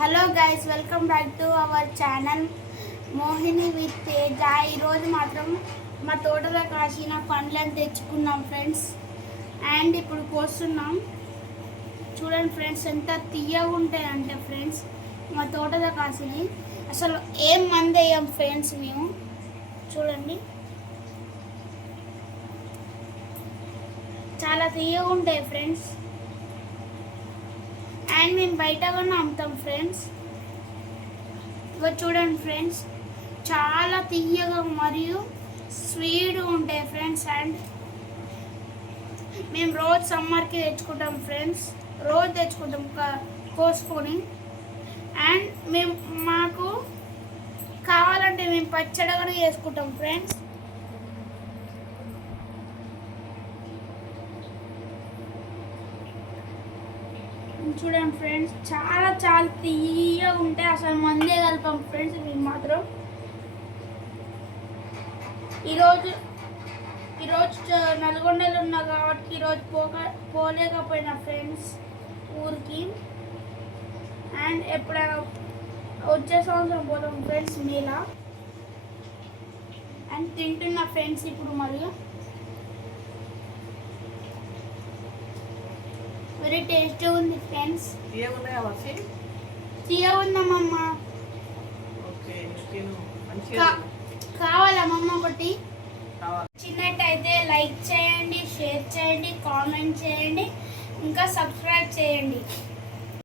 Hello guys welcome back to our channel Mohini with Teja. ఈరోజు మాత్రం మా తోటలో కాసిన పండ్లను తెచ్చుకున్నాం ఫ్రెండ్స్ అండ్ ఇప్పుడు కోస్తున్నాం. చూడండి ఫ్రెండ్స్ ఎంత తీయగా ఉంటాయంటే ఫ్రెండ్స్ మా తోటలో కాసినవి. అసలు ఏం మంది వేయం ఫ్రెండ్స్ మేము. చూడండి. చాలా తీయగా ఉంటాయి ఫ్రెండ్స్ అండ్ మేము బయట కూడా అమ్ముతాం ఫ్రెండ్స్. ఇక చూడండి ఫ్రెండ్స్ చాలా తీయగా మరియు స్వీట్ ఉంటాయి ఫ్రెండ్స్. అండ్ మేము రోజు సమ్మర్కి తెచ్చుకుంటాం ఫ్రెండ్స్ రోజు తెచ్చుకుంటాం కోసుకొని అండ్ మేము మాకు కావాలంటే మేము పచ్చడి కూడా చేసుకుంటాం ఫ్రెండ్స్. చూడండి ఫ్రెండ్స్ చాలా చాలా తీయగా ఉంటాయి అసలు మందే కలపం ఫ్రెండ్స్ మేము మాత్రం. ఈరోజు ఈరోజు నల్గొండలో ఉన్నా కాబట్టి ఈరోజు పోక పోలేకపోయినా ఫ్రెండ్స్ ఊరికి. అండ్ ఎప్పుడైనా వచ్చే సంవత్సరం పోతాం ఫ్రెండ్స్ మీలా. అండ్ తింటున్న ఫ్రెండ్స్ ఇప్పుడు మరియు వెరీ టేస్టీ ఉంది ఫ్రెండ్స్ ఏమున్నాయా వచ్చి తీయ ఉందమ్మమ్మ ఓకే తిను. మంచిగా కా- కావాలా మమ్మ ఒకటి? నచ్చినట్టయితే లైక్ చేయండి షేర్ చేయండి కామెంట్ చేయండి ఇంకా సబ్స్క్రైబ్ చేయండి.